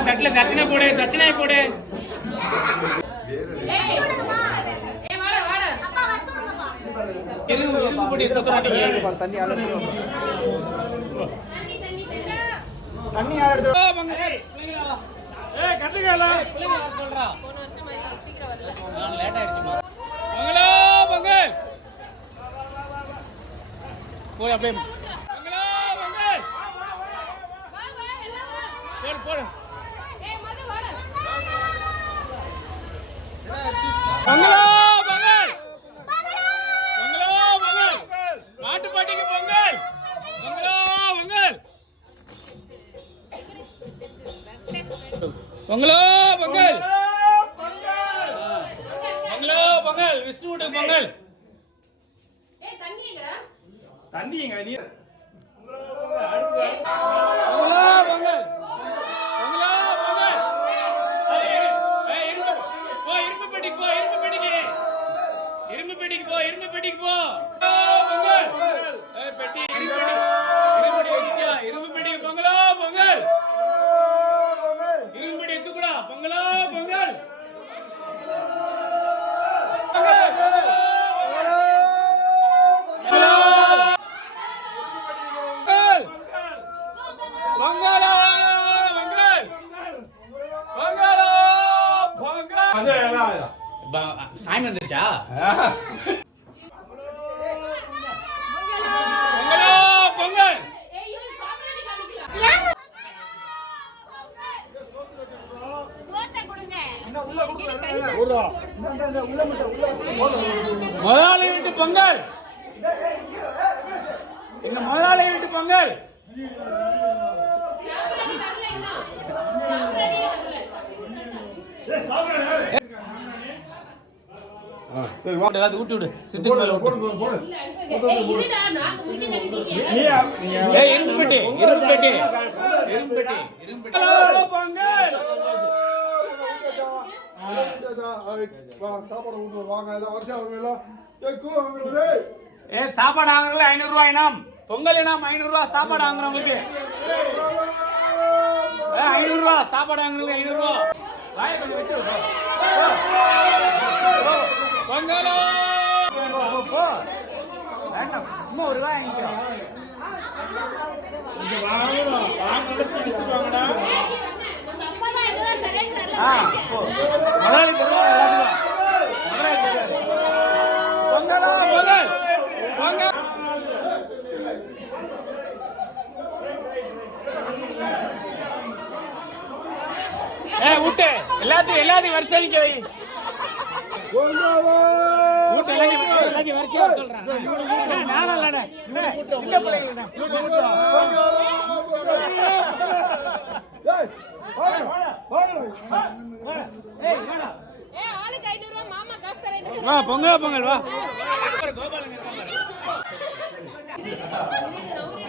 தட்டுல தட்சணை போடு தட்சணை போடு தண்ணி தண்ணி யார் எடுத்து ஏய் கட்டுங்கல சொல்றா நான் லேட் ஆயிடுச்சுமா பொங்கலோ பொங்கல் போய் அப்படியே பொங்கலோ பொங்கல் போடு போடு பொங்கலோ பொங்கல் பொங்கலோ பொங்கல் மாட்டுப்பாட்டிக்கு பொங்கல். பொங்கலோ பொங்கல். பொங்கலோ பொங்கல் பொங்கலோ பொங்கல் விஷ்ணுவுக்கு பொங்கல். தண்ணி எங்க வெளியே இரும்பு போ இரும்பு பெட்டிக்கு போ இரும்பு பெட்டிக்கு. இரும்பு போ இரும்பு பெட்டி. சாமி வந்துருச்சா? முதலாளி வீட்டு பொங்கல். இந்த முதலாளி வீட்டு பொங்கல்? சரி வா. எல்லாத்தையும் ஊட்டி விடு. சித்துக்கு மேல போடு. போடு போடு நீ ஏய் இரும்பு பெட்டி இரும்பு பெட்டி. இரும்பு பெட்டி இரும்பு பெட்டி. பொங்கலோ பொங்கல் சாப்பாடு வாங்க எல்லாம் ஏய், கூட சாப்பாடு ரூபாய் இனாம். பொங்கல் இனாம் ஐநூறு ரூபாய் சாப்பாடு வாங்குறவங்களுக்கு. ஏ ஐநூறு ரூபாய் சாப்பாடு ரூபாய் வாயை கொஞ்சம் வச்சு சும்மா ஒரு ரூபாய் வாங்கிக்கிறோம் முதலாளி முதலாளி ஏ விட்டு. எல்லாத்தையும் எல்லாத்தையும் வரிசைக்கு வை. வா. பொங்கல் பொங்கல் வா. கோபாலங்க.